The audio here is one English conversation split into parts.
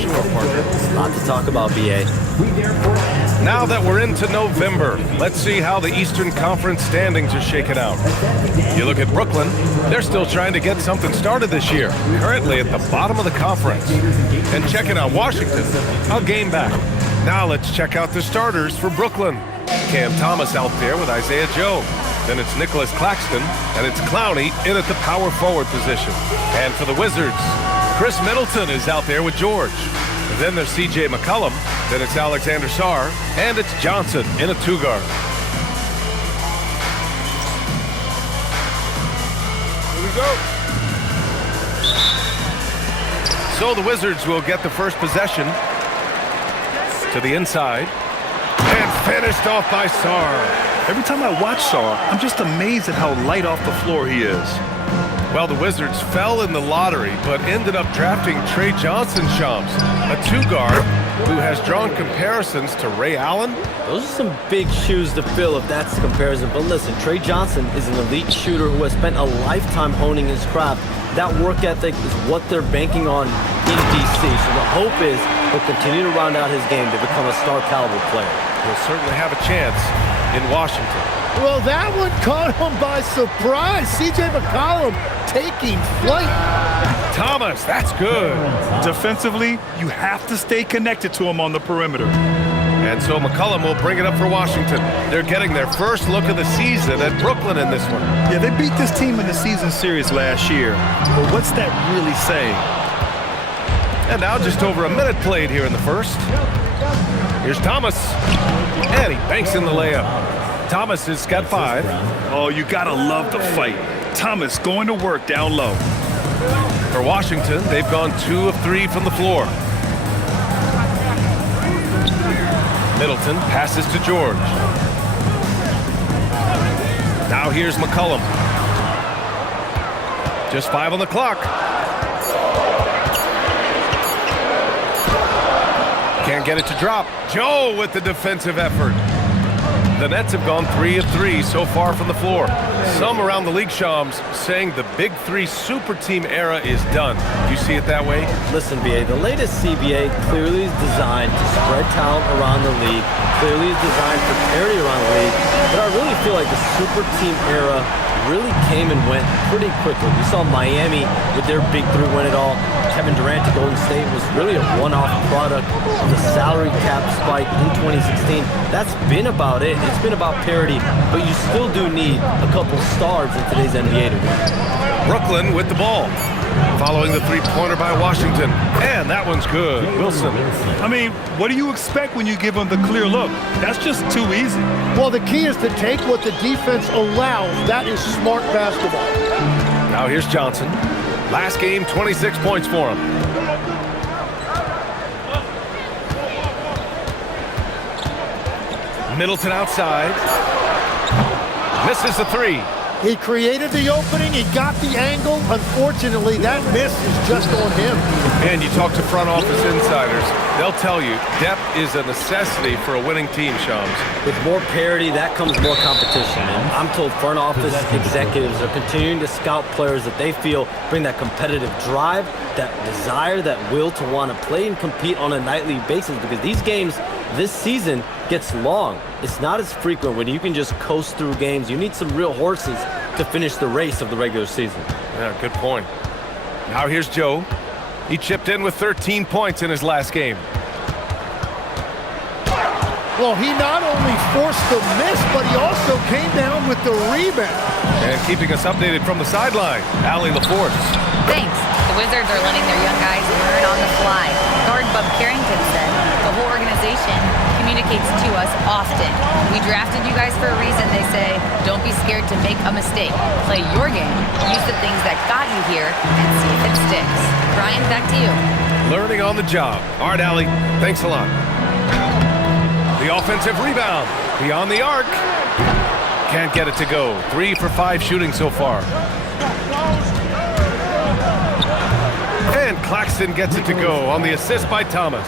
Sure, partner. Lot to talk about, BA. Now that we're into November, let's see how the Eastern Conference standings are shaking out. You look at Brooklyn, they're still trying to get something started this year, currently at the bottom of the conference. And checking out Washington, a game back. Now let's check out the starters for Brooklyn. Cam Thomas out there with Isaiah Joe. Then it's Nicholas Claxton, and it's Clowney in at the power forward position. And for the Wizards, Chris Middleton is out there with George. And then there's C.J. McCollum, then it's Alexander Sarr, and it's Johnson in a two-guard. Here we go. So the Wizards will get the first possession to the inside. And finished off by Sarr. Every time I watch Sarr, I'm just amazed at how light off the floor he is. Well, the Wizards fell in the lottery, but ended up drafting Trey Johnson, Shams, a two-guard who has drawn comparisons to Ray Allen. Those are some big shoes to fill if that's the comparison. But listen, Trey Johnson is an elite shooter who has spent a lifetime honing his craft. That work ethic is what they're banking on in D.C. So the hope is he'll continue to round out his game to become a star caliber player. He'll certainly have a chance in Washington. Well, that one caught him by surprise. C.J. McCollum taking flight. Thomas, that's good. Defensively, you have to stay connected to him on the perimeter. And so McCollum will bring it up for Washington. They're getting their first look of the season at Brooklyn in this one. Yeah, they beat this team in the season series last year. But what's that really saying? And now just over a minute played here in the first. Here's Thomas. And he banks in the layup. Thomas has got 5. Oh, you gotta love the fight. Thomas going to work down low. For Washington, they've gone 2 of 3 from the floor. Middleton passes to George. Now here's McCollum. Just 5 on the clock. Can't get it to drop. Joe with the defensive effort. The Nets have gone 3 of 3 so far from the floor. Some around the league, Shams, saying the Big Three super team era is done. Do you see it that way? Listen, BA, the latest CBA clearly is designed to spread talent around the league, clearly is designed for parity around the league, but I really feel like the super team era really came and went pretty quickly. We saw Miami with their Big Three win it all. Kevin Durant to Golden State was really a one-off product of the salary cap spike in 2016. That's been about it. It's been about parity, but you still do need a couple stars in today's NBA to win. Brooklyn with the ball. Following the three-pointer by Washington. And that one's good. Wilson. I mean, what do you expect when you give him the clear look? That's just too easy. Well, the key is to take what the defense allows. That is smart basketball. Now here's Johnson. Last game, 26 points for him. Middleton outside. Misses the 3. He created the opening, he got the angle. Unfortunately, that miss is just on him. And you talk to front office insiders, they'll tell you depth is a necessity for a winning team, Shams. With more parity, that comes more competition. And I'm told front office executives are continuing to scout players that they feel bring that competitive drive, that desire, that will to want to play and compete on a nightly basis, because these games this season gets long. It's not as frequent when you can just coast through games. You need some real horses to finish the race of the regular season. Yeah, good point. Now here's Joe. He chipped in with 13 points in his last game. Well, he not only forced the miss, but he also came down with the rebound. And keeping us updated from the sideline, Allie LaForce. Thanks. The Wizards are letting their young guys learn on the fly. Guard Bub Carrington said, the whole organization communicates to us often. We drafted you guys for a reason, they say. Don't be scared to make a mistake. Play your game. Use the things that got you here and see if it sticks. Brian, back to you. Learning on the job. All right, Allie, thanks a lot. The offensive rebound. Beyond the arc. Can't get it to go. 3 for 5 shooting so far. And Claxton gets it to go on the assist by Thomas.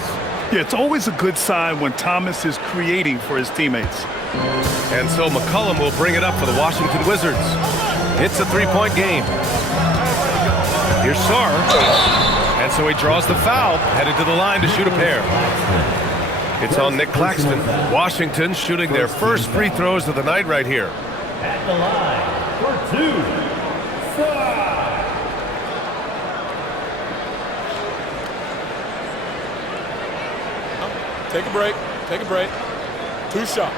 Yeah, it's always a good sign when Thomas is creating for his teammates. And so McCollum will bring it up for the Washington Wizards. It's a 3-point game. Here's Sarr. And so he draws the foul, headed to the line to shoot a pair. It's on Nick Claxton. Washington shooting their first free throws of the night right here. At the line for 2. Take a break. Take a break. 2 shots.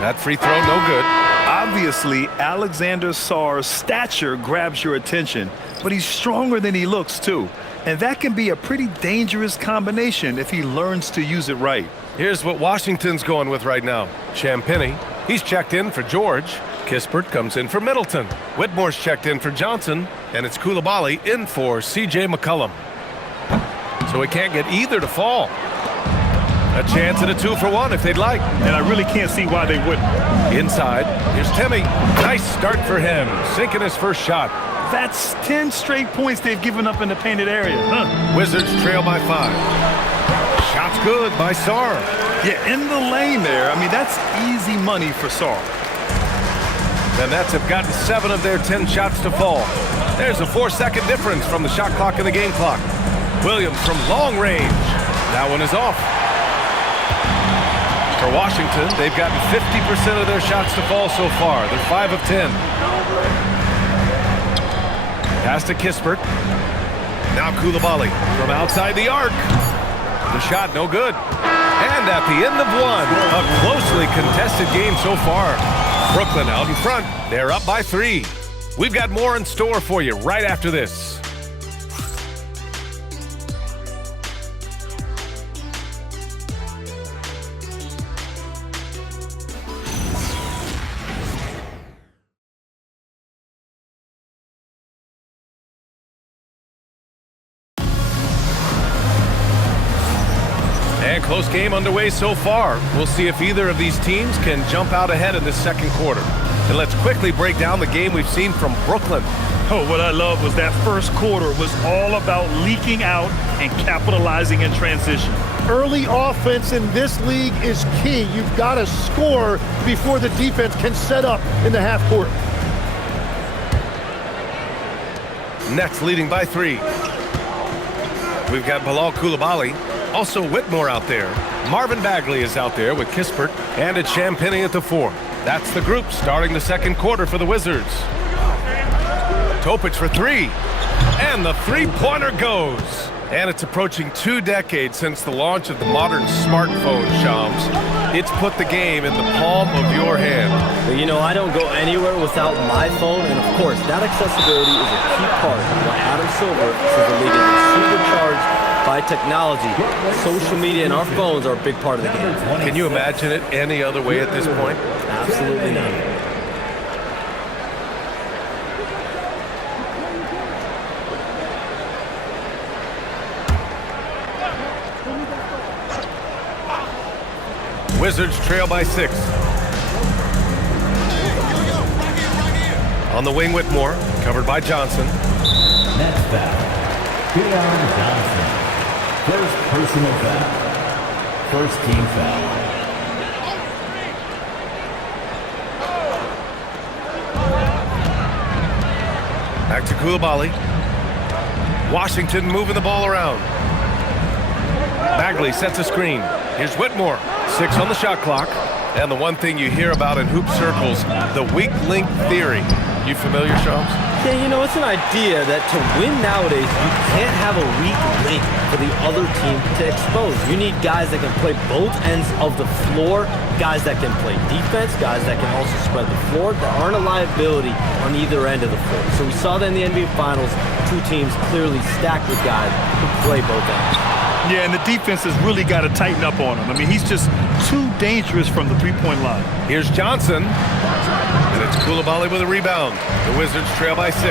That free throw, no good. Obviously, Alexander Sarr's stature grabs your attention, but he's stronger than he looks, too. And that can be a pretty dangerous combination if he learns to use it right. Here's what Washington's going with right now. Champagnie, he's checked in for George. Kispert comes in for Middleton. Whitmore's checked in for Johnson. And it's Coulibaly in for C.J. McCollum. So he can't get either to fall. A chance at a 2-for-1 if they'd like. And I really can't see why they wouldn't. Inside, here's Timmy. Nice start for him, sinking his first shot. That's 10 straight points they've given up in the painted area. Wizards trail by 5. Shot's good by Sarr. Yeah, in the lane there. I mean, that's easy money for Sarr. The Nets have gotten 7 of their 10 shots to fall. There's a 4-second difference from the shot clock and the game clock. Williams from long range. That one is off. For Washington, they've gotten 50% of their shots to fall so far. They're 5 of 10. Pass to Kispert. Now Coulibaly from outside the arc. The shot no good. And at the end of one, a closely contested game so far. Brooklyn out in front. They're up by 3. We've got more in store for you right after this. And close game underway so far. We'll see if either of these teams can jump out ahead in this second quarter. And let's quickly break down the game we've seen from Brooklyn. Oh, what I love was that first quarter was all about leaking out and capitalizing in transition. Early offense in this league is key. You've got to score before the defense can set up in the half court. Nets leading by 3. We've got Bilal Coulibaly. Also Whitmore out there. Marvin Bagley is out there with Kispert. And it's Champagnie at the 4. That's the group starting the second quarter for the Wizards. Topic for 3. And the three-pointer goes. And it's approaching 2 decades since the launch of the modern smartphone, Shams. It's put the game in the palm of your hand. But you know, I don't go anywhere without my phone, and of course, that accessibility is a key part of why Adam Silver says the league is supercharged by technology. Social media and our phones are a big part of the game. Can you imagine it any other way at this point? Absolutely not. Wizards trail by 6. On the wing, Whitmore, covered by Johnson. Next foul. Deion Johnson. First personal foul. First team foul. Back to Coulibaly. Washington moving the ball around. Bagley sets a screen. Here's Whitmore. 6 on the shot clock. And the one thing you hear about in hoop circles, the weak link theory. You familiar, Shams? Yeah, you know, it's an idea that to win nowadays, you can't have a weak link for the other team to expose. You need guys that can play both ends of the floor, guys that can play defense, guys that can also spread the floor, that aren't a liability on either end of the floor. So we saw that in the NBA Finals, 2 teams clearly stacked with guys who play both ends. Yeah, and the defense has really got to tighten up on him. I mean, he's just too dangerous from the three-point line. Here's Johnson. And it's Coulibaly with a rebound. The Wizards trail by 6.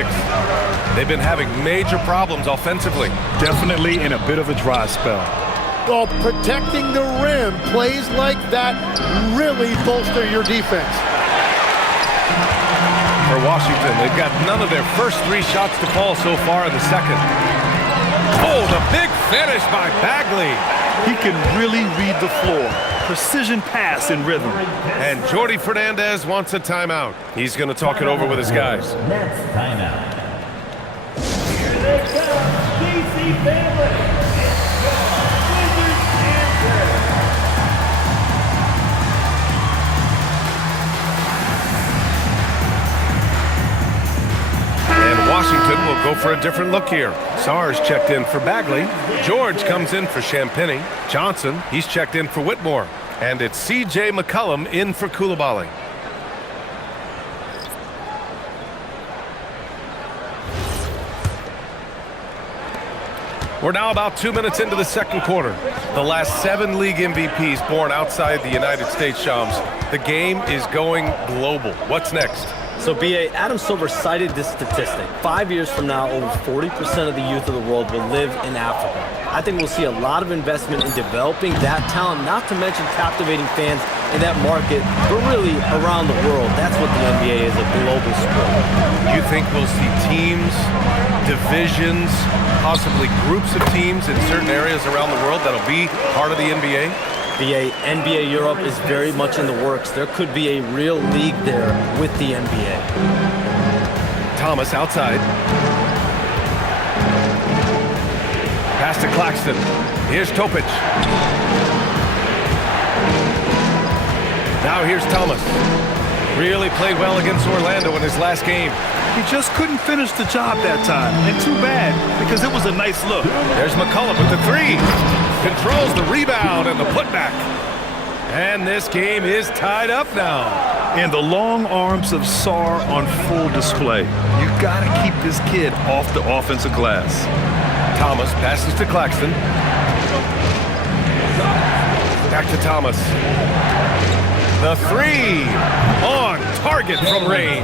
They've been having major problems offensively. Definitely in a bit of a dry spell. Well, protecting the rim, plays like that really bolster your defense. For Washington, they've got none of their first 3 shots to fall so far in the second. Oh, the big finish by Bagley. He can really read the floor. Precision pass and rhythm. And Jordi Fernandez wants a timeout. He's going to talk it over with his guys. Nets timeout. Here they come, DC family. Wizards answer. And Washington will go for a different look here. Sars checked in for Bagley. George comes in for Champagny. Johnson, he's checked in for Whitmore. And it's C.J. McCollum in for Koulibaly. We're now about 2 minutes into the second quarter. The last 7 league MVPs born outside the United States, Shams. The game is going global. What's next? So, B.A., Adam Silver cited this statistic. 5 years from now, over 40% of the youth of the world will live in Africa. I think we'll see a lot of investment in developing that talent, not to mention captivating fans in that market, but really around the world. That's what the NBA is, a global sport. You think we'll see teams, divisions, possibly groups of teams in certain areas around the world that'll be part of the NBA? The NBA Europe is very much in the works. There could be a real league there with the NBA. Thomas outside. Pass to Claxton. Here's Topic. Now here's Thomas. Really played well against Orlando in his last game. He just couldn't finish the job that time. And too bad, because it was a nice look. There's McCullough with the three. Controls the rebound and the putback. And this game is tied up now. And the long arms of Sar on full display. You gotta keep this kid off the offensive glass. Thomas passes to Claxton. Back to Thomas. The three on target from range.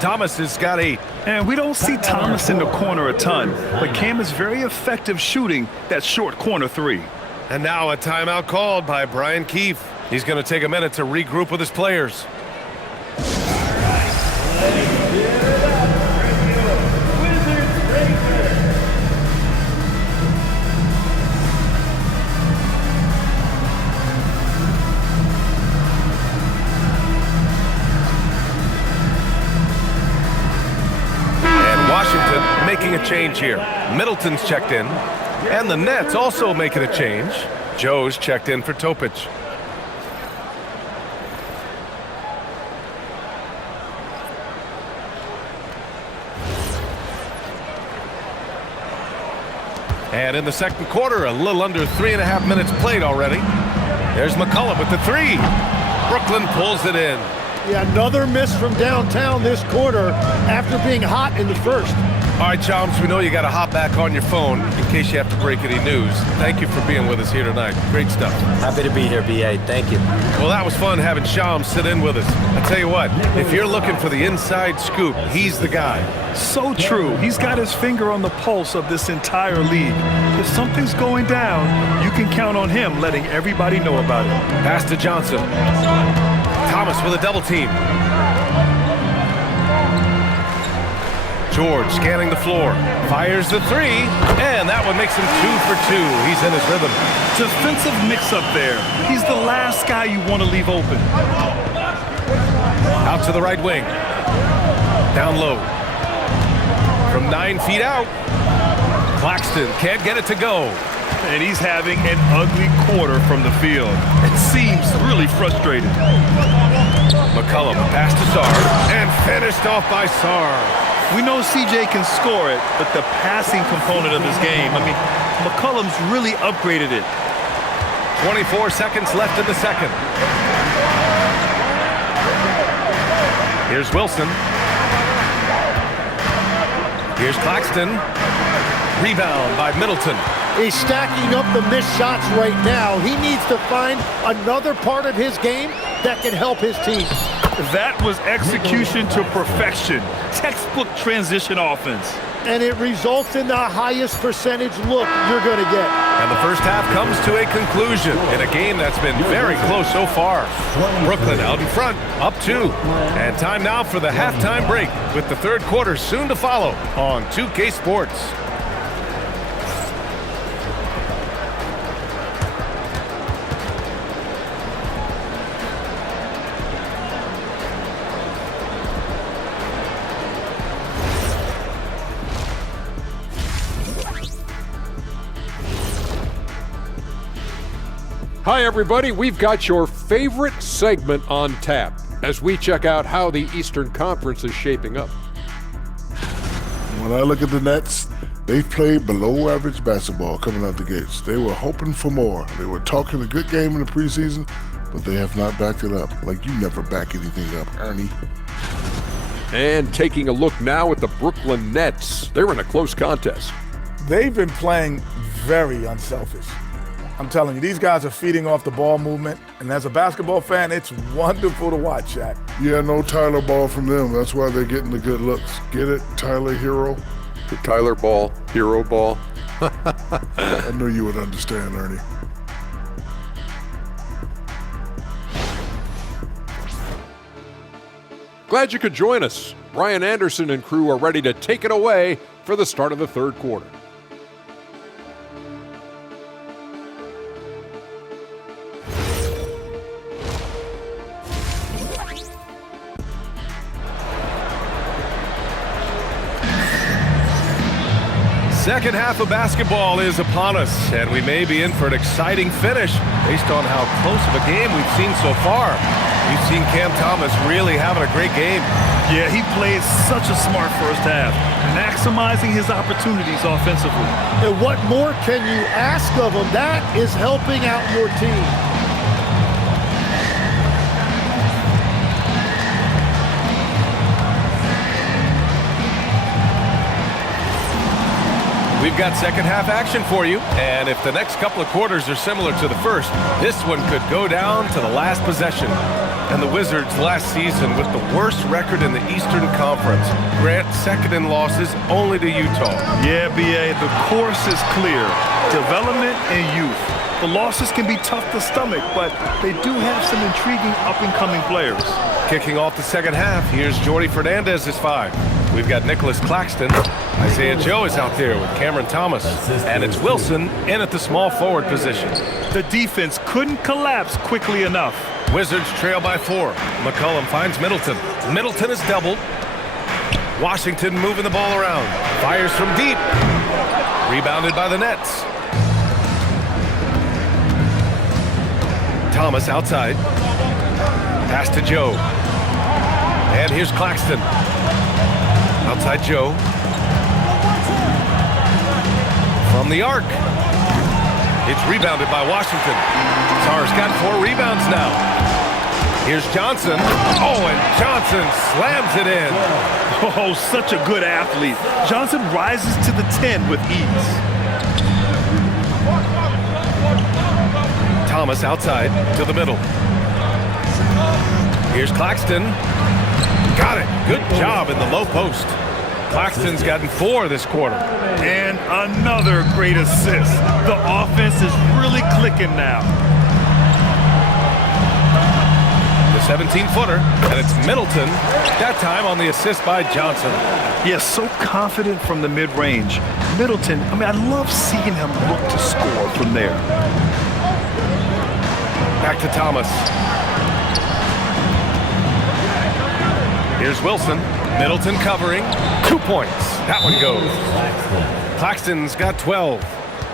Thomas has got 8. And we don't see Thomas in the corner a ton, but Cam is very effective shooting that short corner 3. And now a timeout called by Brian Keefe. He's going to take a minute to regroup with his players. Washington making a change here. Middleton's checked in. And the Nets also making a change. Joe's checked in for Topic. And in the second quarter, a little under 3.5 minutes played already. There's McCullough with the three. Brooklyn pulls it in. Yeah, another miss from downtown this quarter after being hot in the first. All right, Chums, we know you got to hop back on your phone in case you have to break any news. Thank you for being with us here tonight. Great stuff. Happy to be here, B.A. Thank you. Well, that was fun having Shams sit in with us. I tell you what, if you're looking for the inside scoop, he's the guy. So true. He's got his finger on the pulse of this entire league. If something's going down, you can count on him letting everybody know about it. Pass to Johnson. Thomas with a double team. George scanning the floor, fires the three, and that one makes him 2 for 2. He's in his rhythm. Defensive mix-up there. He's the last guy you want to leave open. Out to the right wing. Down low. From 9 feet out. Claxton can't get it to go. And he's having an ugly quarter from the field. It seems really frustrated. McCullum pass to Sar, and finished off by Sar. We know CJ can score it, but the passing component of his game, McCullum's really upgraded it. 24 seconds left in the second. Here's Wilson. Here's Claxton. Rebound by Middleton. He's stacking up the missed shots right now. He needs to find another part of his game that can help his team. That was execution to perfection. Textbook transition offense. And it results in the highest percentage look you're going to get. And the first half comes to a conclusion in a game that's been very close so far. Brooklyn out in front, up 2. And time now for the halftime break with the third quarter soon to follow on 2K Sports. Hi, everybody. We've got your favorite segment on tap as we check out how the Eastern Conference is shaping up. When I look at the Nets, they've played below average basketball coming out the gates. They were hoping for more. They were talking a good game in the preseason, but they have not backed it up. Like you never back anything up, Ernie. And taking a look now at the Brooklyn Nets. They're in a close contest. They've been playing very unselfish. I'm telling you, these guys are feeding off the ball movement, and as a basketball fan, it's wonderful to watch, Shaq. Yeah, no Tyler ball from them. That's why they're getting the good looks. Get it, Tyler Hero? The Tyler ball, hero ball. I knew you would understand, Ernie. Glad you could join us. Brian Anderson and crew are ready to take it away for the start of the third quarter. Second half of basketball is upon us, and we may be in for an exciting finish based on how close of a game we've seen so far. We've seen Cam Thomas really having a great game. Yeah, he played such a smart first half, maximizing his opportunities offensively. And what more can you ask of him? That is helping out your team. We've got second half action for you, and if the next couple of quarters are similar to the first, this one could go down to the last possession. And the Wizards last season with the worst record in the Eastern Conference. Grant second in losses only to Utah. Yeah, B.A., the course is clear. Development and youth. The losses can be tough to stomach, but they do have some intriguing up-and-coming players. Kicking off the second half, here's Jordy Fernandez's five. We've got Nicholas Claxton. Isaiah Joe is out there with Cameron Thomas. And it's Wilson in at the small forward position. The defense couldn't collapse quickly enough. Wizards trail by 4. McCollum finds Middleton. Middleton is doubled. Washington moving the ball around. Fires from deep. Rebounded by the Nets. Thomas outside. Pass to Joe. And here's Claxton. Outside Joe. From the arc. It's rebounded by Washington. Sarr's got 4 rebounds now. Here's Johnson. Oh, and Johnson slams it in. Oh, such a good athlete. Johnson rises to the 10 with ease. Thomas outside to the middle. Here's Claxton. Got it. Good job in the low post. Claxton's gotten 4 this quarter. And another great assist. The offense is really clicking now. The 17-footer, and it's Middleton, that time on the assist by Johnson. Yes, so confident from the mid-range. Middleton, I love seeing him look to score from there. Back to Thomas. Here's Wilson. Middleton covering. 2 points. That one goes. Claxton's got 12.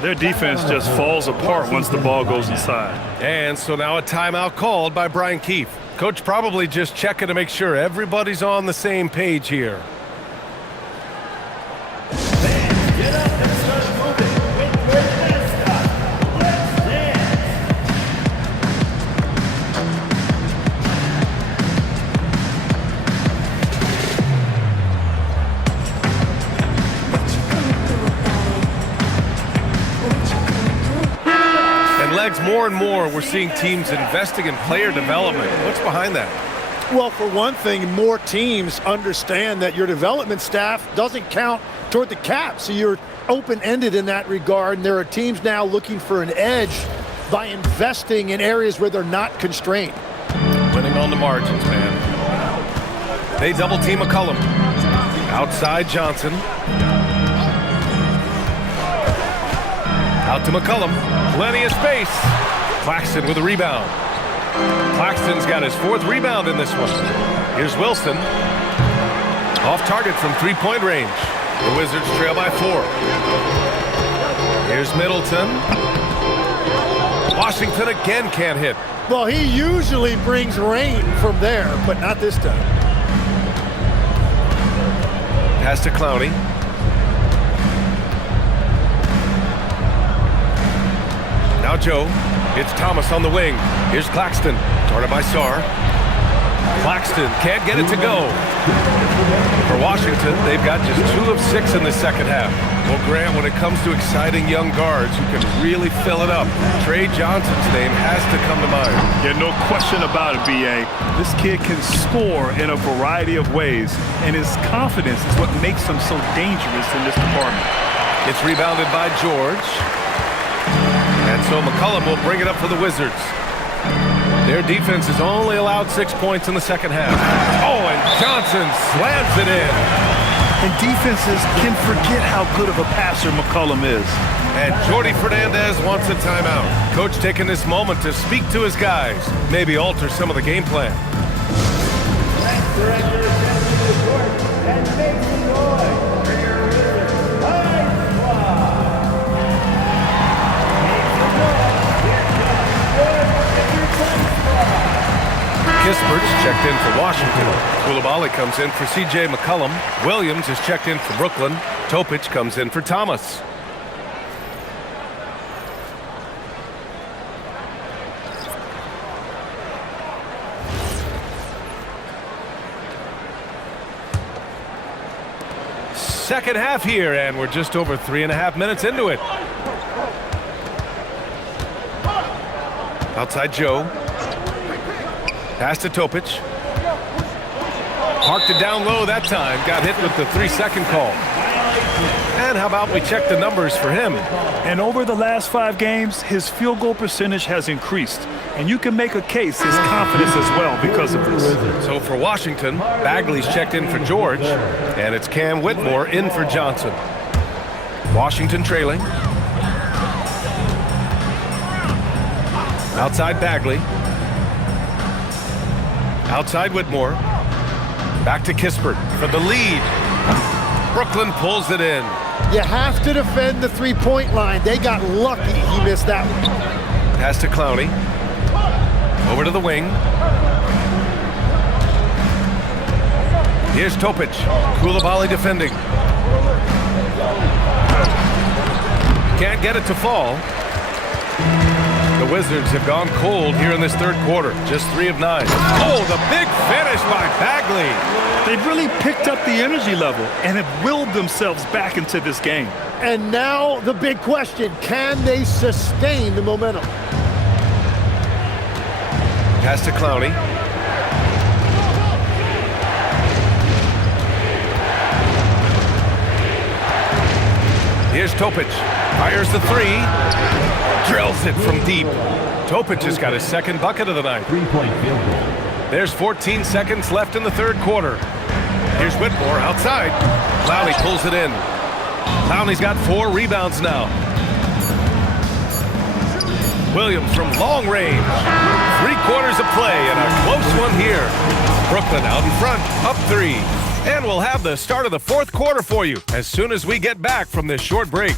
Their defense just falls apart once the ball goes inside. And so now a timeout called by Brian Keefe. Coach probably just checking to make sure everybody's on the same page here. Get up and start moving with your mascot. Let's dance. And legs, more and more, we're seeing teams investing in player development. What's behind that? Well, for one thing, more teams understand that your development staff doesn't count toward the cap, so you're open-ended in that regard, and there are teams now looking for an edge by investing in areas where they're not constrained. Winning on the margins, man. They double-team McCollum. Outside Johnson. Out to McCollum. Plenty of space. Claxton with a rebound. Claxton's got his 4th rebound in this one. Here's Wilson. Off target from 3-point range. The Wizards trail by 4. Here's Middleton. Washington again can't hit. Well, he usually brings rain from there, but not this time. Pass to Clowney. Now Joe. It's Thomas on the wing. Here's Claxton. Guarded by Sarr. Claxton can't get it to go. For Washington, they've got just 2 of 6 in the second half. Well, Grant, when it comes to exciting young guards who can really fill it up, Trey Johnson's name has to come to mind. Yeah, no question about it, B.A. This kid can score in a variety of ways, and his confidence is what makes him so dangerous in this department. It's rebounded by George. And so McCollum will bring it up for the Wizards. Their defense has only allowed 6 points in the second half. Oh, and Johnson slams it in. And defenses can forget how good of a passer McCollum is. And Jordi Fernandez wants a timeout. Coach taking this moment to speak to his guys, maybe alter some of the game plan. Director assembly report and Mason Roy for your Wizards High Squad. Mason Roy, here's your Wizards High Squad. Kispert's checked in for Washington. Koulibaly comes in for C.J. McCollum. Williams is checked in for Brooklyn. Topic comes in for Thomas. Second half here, and we're just over 3.5 minutes into it. Outside Joe. Pass to Topic. Parked it down low that time. Got hit with the 3-second call. And how about we check the numbers for him? And over the last 5 games, his field goal percentage has increased. And you can make a case his confidence as well because of this. So for Washington, Bagley's checked in for George. And it's Cam Whitmore in for Johnson. Washington trailing. Outside Bagley. Outside Whitmore. Back to Kispert for the lead. Brooklyn pulls it in. You have to defend the three-point line. They got lucky he missed that one. Pass to Clowney. Over to the wing. Here's Topic. Koulibaly defending. Can't get it to fall. The Wizards have gone cold here in this third quarter. Just 3 of 9. Oh, the big finish by Bagley. They've really picked up the energy level and have willed themselves back into this game. And now the big question, can they sustain the momentum? Pass to Clowney. Here's Topic. Fires the 3. Drills it from deep. Topic has got his second bucket of the night. 3-point field goal. There's 14 seconds left in the third quarter. Here's Whitmore outside. Clowney pulls it in. Clowney's got 4 rebounds now. Williams from long range. 3/4 of play and a close one here. Brooklyn out in front, up 3. And we'll have the start of the fourth quarter for you as soon as we get back from this short break.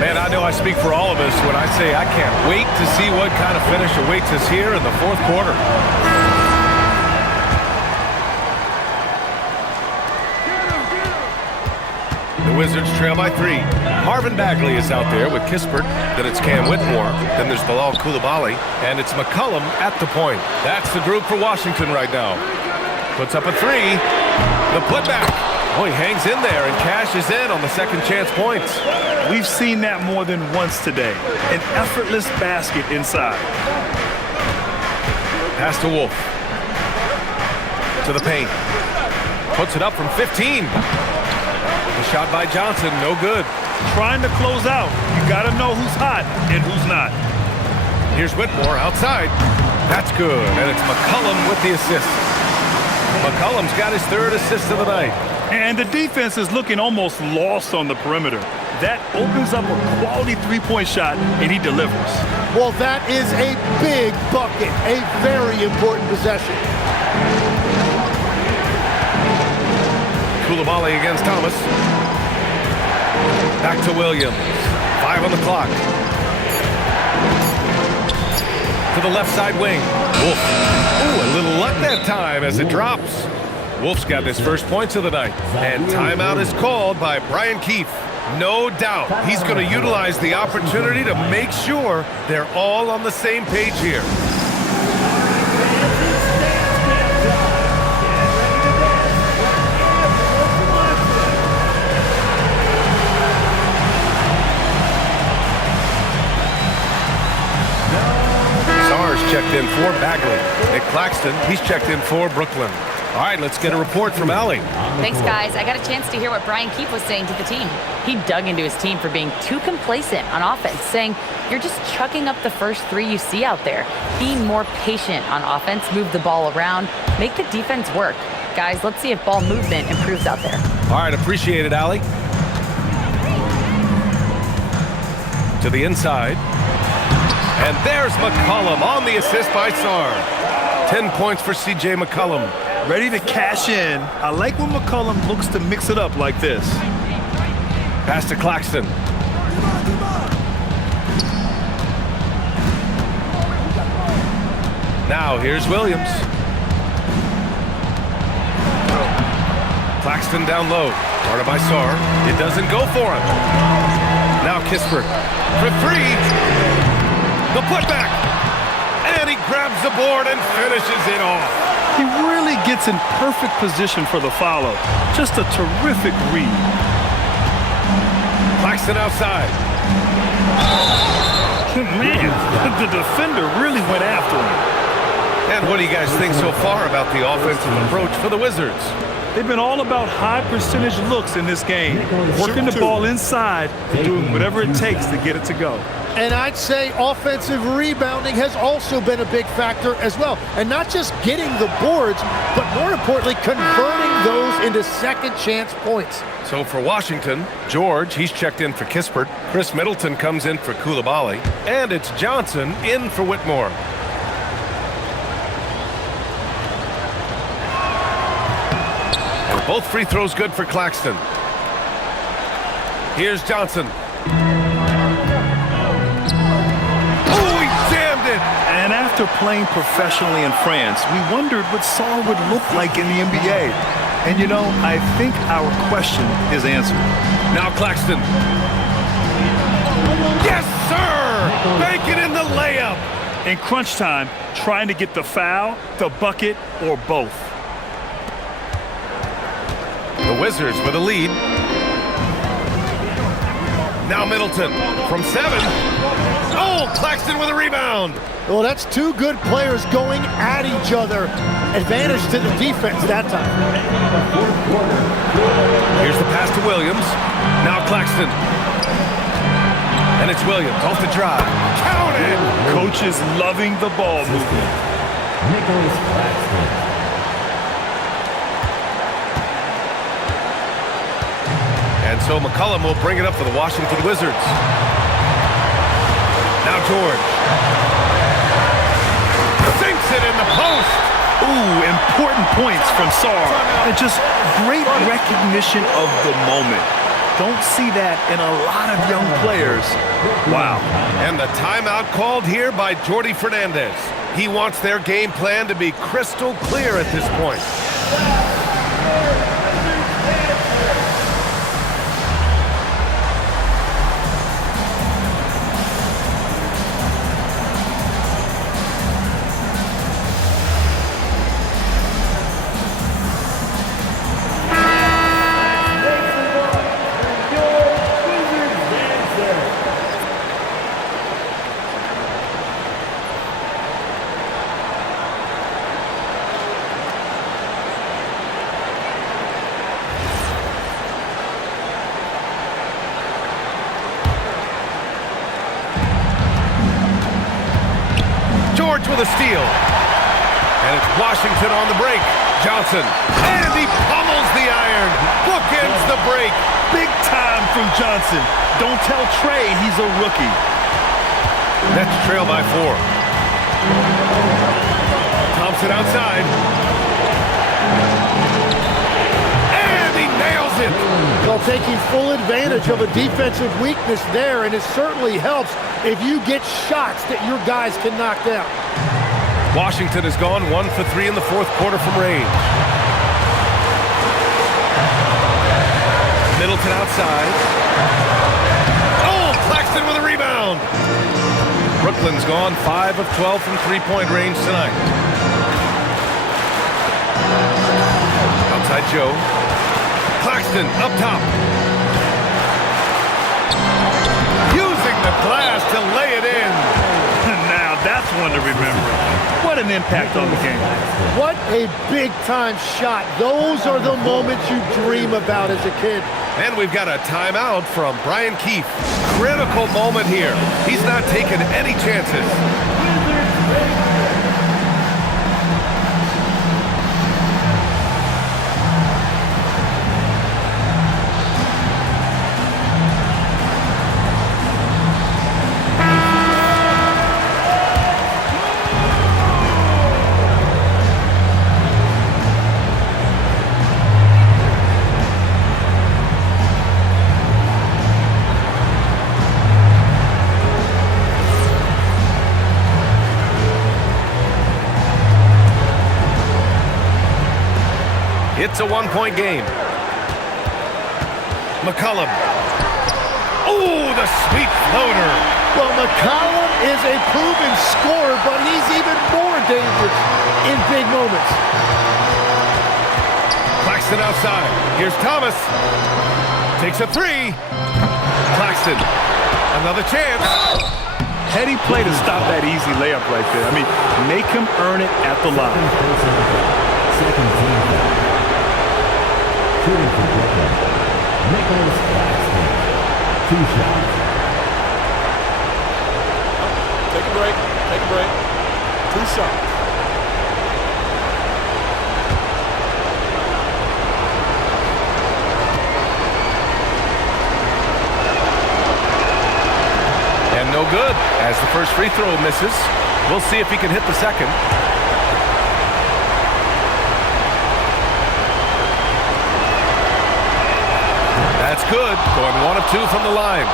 Man, I know I speak for all of us when I say I can't wait to see what kind of finish awaits us here in the fourth quarter. The Wizards trail by 3. Marvin Bagley is out there with Kispert. Then it's Cam Whitmore. Then there's Bilal Koulibaly. And it's McCollum at the point. That's the group for Washington right now. Puts up a 3. The putback. Oh, he hangs in there and cashes in on the second chance points. We've seen that more than once today. An effortless basket inside. Pass to Wolf. To the paint. Puts it up from 15. The shot by Johnson, no good. Trying to close out. You got to know who's hot and who's not. Here's Whitmore outside. That's good. And it's McCollum with the assist. McCollum's got his 3rd assist of the night. And the defense is looking almost lost on the perimeter. That opens up a quality three-point shot, and he delivers. Well, that is a big bucket, a very important possession. Koulibaly against Thomas. Back to Williams. 5 on the clock. To the left side wing. Wolf. Ooh, a little luck that time as it drops. Wolf's got his first points of the night. And timeout is called by Brian Keefe. No doubt he's going to utilize the opportunity to make sure they're all on the same page here. Checked in for Bagley. Nick Claxton, he's checked in for Brooklyn. All right, let's get a report from Allie. Thanks, guys. I got a chance to hear what Brian Keefe was saying to the team. He dug into his team for being too complacent on offense, saying, you're just chucking up the first three you see out there. Be more patient on offense, move the ball around, make the defense work. Guys, let's see if ball movement improves out there. All right, appreciate it, Allie. To the inside. And there's McCollum on the assist by Sarr. 10 points for C.J. McCollum. Ready to cash in. I like when McCollum looks to mix it up like this. Pass to Claxton. Now here's Williams. Claxton down low. Guarded by Sarr. It doesn't go for him. Now Kispert for three. The putback, and he grabs the board and finishes it off. He really gets in perfect position for the follow. Just a terrific read. Claxton outside. Man, the defender really went after him. And what do you guys think so far about the offensive approach for the Wizards? They've been all about high percentage looks in this game, working the ball inside and doing whatever it takes to get it to go. And I'd say offensive rebounding has also been a big factor as well. And not just getting the boards, but more importantly, converting those into second chance points. So for Washington, George, he's checked in for Kispert. Chris Middleton comes in for Koulibaly. And it's Johnson in for Whitmore. And both free throws good for Claxton. Here's Johnson. And after playing professionally in France, we wondered what Sarr would look like in the NBA. And you know, I think our question is answered. Now Claxton. Yes, sir! Make it in the layup. In crunch time, trying to get the foul, the bucket, or both. The Wizards with a lead. Now Middleton from 7. Oh, Claxton with a rebound. Well, that's two good players going at each other. Advantage to the defense that time. Here's the pass to Williams. Now Claxton. And it's Williams off the drive. Counted. Coach is loving the ball movement. Nicholas Claxton. And so McCollum will bring it up for the Washington Wizards. Now George. Sinks it in the post. Ooh, important points from Sarr. And just great recognition of the moment. Don't see that in a lot of young players. Wow. And the timeout called here by Jordi Fernandez. He wants their game plan to be crystal clear at this point. George with a steal. And it's Washington on the break. Johnson. And he pummels the iron. bookends the break. Big time from Johnson. Don't tell Trey he's a rookie. Nets trail by 4. Thompson outside. And he nails it. Well, taking full advantage of a defensive weakness there, and it certainly helps if you get shots that your guys can knock down. Washington has gone 1 for 3 in the fourth quarter from range. Middleton outside. Oh, Claxton with a rebound. Brooklyn's gone 5 of 12 from three-point range tonight. Outside Joe. Claxton up top. Using the glass to lay it in. Now that's one to remember. What an impact on the game. What a big-time shot. Those are the moments you dream about as a kid. And we've got a timeout from Brian Keefe. Critical moment here. He's not taking any chances. It's a one-point game. McCollum. Oh, the sweet floater. Well, McCollum is a proven scorer, but he's even more dangerous in big moments. Claxton outside. Here's Thomas. Takes a 3. Claxton. Another chance. Heady play to stop that easy layup right there. I mean, make him earn it at the line. Second team foul. Shooting for Brooklyn. Nicholas Claxton. 2 shots. Take a break. Take a break. 2 shots. And no good as the first free throw misses. We'll see if he can hit the second. That's good. Going 1 of 2 from the line.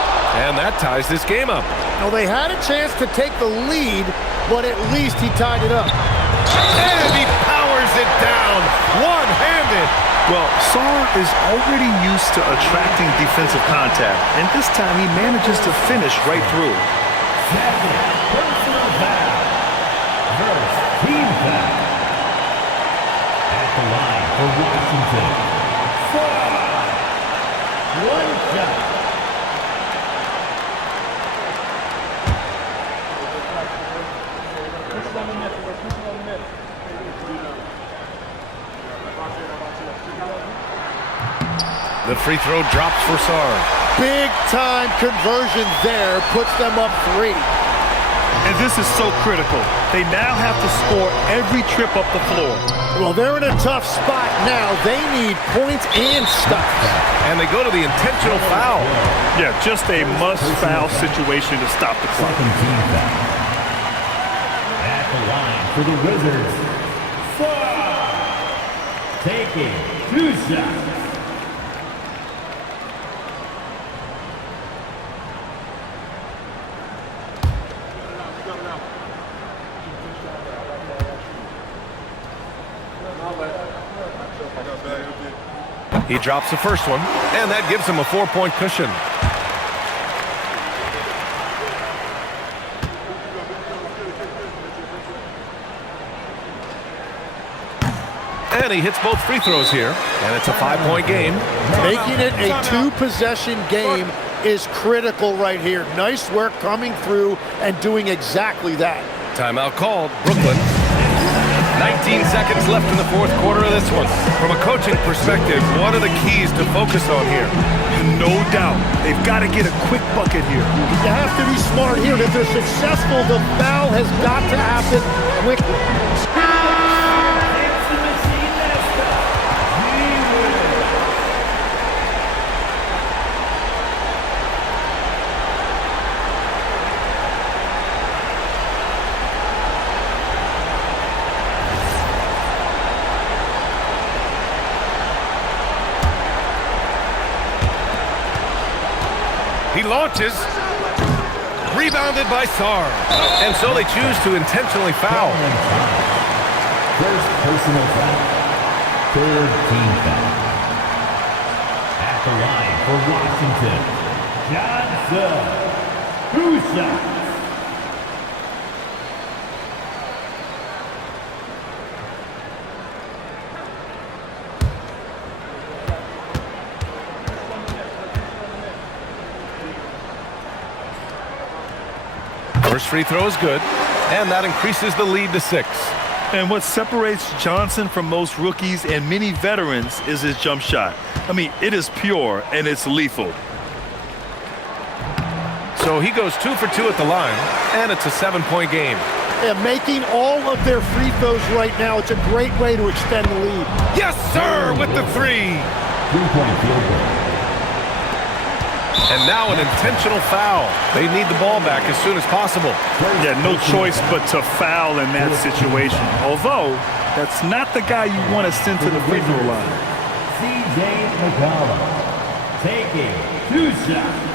And that ties this game up. Well, they had a chance to take the lead, but at least he tied it up. And he powers it down. One-handed. Well, Sarr is already used to attracting defensive contact, and this time he manages to finish right through. Second personal foul. First team foul. At the line for Washington. 1 shot. The free throw drops for Sarr. Big time conversion there, puts them up 3. And this is so critical. They now have to score every trip up the floor. Well, they're in a tough spot now. They need points and stops. And they go to the intentional foul. Yeah, just a must-foul situation to stop the clock. Second team foul. At the line for the Wizards. Sarr. Taking 2 shots. He drops the first one, and that gives him a 4-point cushion. And he hits both free throws here, and it's a 5-point game. Making it a 2-possession game is critical right here. Nice work coming through and doing exactly that. Timeout called. Brooklyn. 19 seconds left in the fourth quarter of this one. From a coaching perspective, what are the keys to focus on here? No doubt. They've got to get a quick bucket here. You have to be smart here. If they're successful, the foul has got to happen quickly. launches. Rebounded by Sarr. And so they choose to intentionally foul. First personal foul. Third team foul. At the line for Washington, Johnson. 2 shots. First free throw is good, and that increases the lead to 6. And what separates Johnson from most rookies and many veterans is his jump shot. I mean, it is pure and it's lethal. So he goes 2 for 2 at the line, and it's a 7-point game. And making all of their free throws right now, it's a great way to extend the lead. Yes, sir, with the 3. 3-point field goal. And now an intentional foul. They need the ball back as soon as possible. Yeah, no choice but to foul in that situation. Although, that's not the guy you want to send to the free throw line. C.J. McCollum taking 2 shots.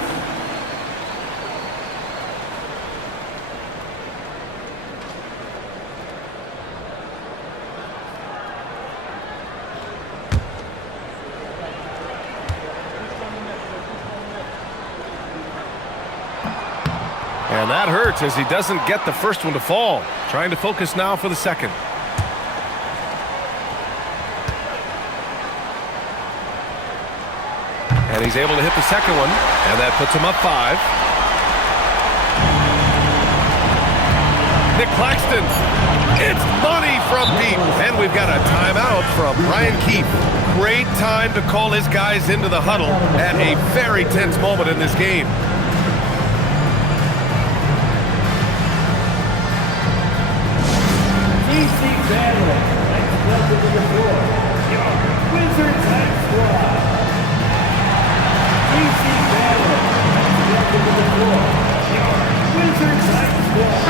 And that hurts as he doesn't get the first one to fall. Trying to focus now for the second. And he's able to hit the second one, and that puts him up 5. Nick Claxton. It's money from deep. And we've got a timeout from Brian Keefe. Great time to call his guys into the huddle at a very tense moment in this game. Wizards high squad. Wizards high squad.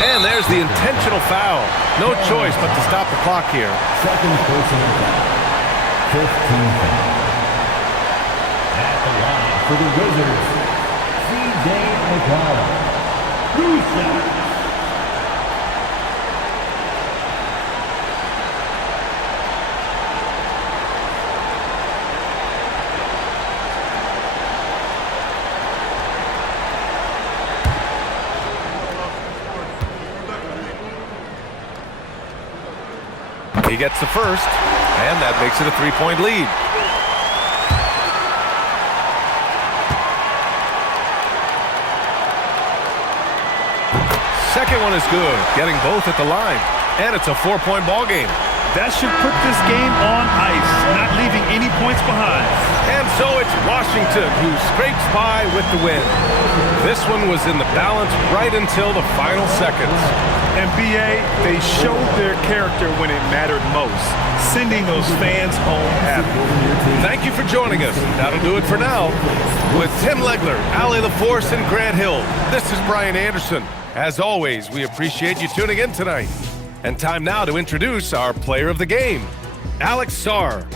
And there's the intentional foul. No choice but to stop the clock here. Second personal foul. 15th foul. At the line for the Wizards, C.J. McCollum. 2 shots. He gets the first, and that makes it a 3-point lead. Second one is good, getting both at the line, and it's a 4-point ball game. That should put this game on ice, not leaving any points behind. And so it's Washington who scrapes by with the win. This one was in the balance right until the final seconds. And BA, they showed their character when it mattered most, sending those fans home happy. Thank you for joining us. That'll do it for now. With Tim Legler, Ali LaForce, and Grant Hill, this is Brian Anderson. As always, we appreciate you tuning in tonight. And time now to introduce our player of the game, Alex Sarr.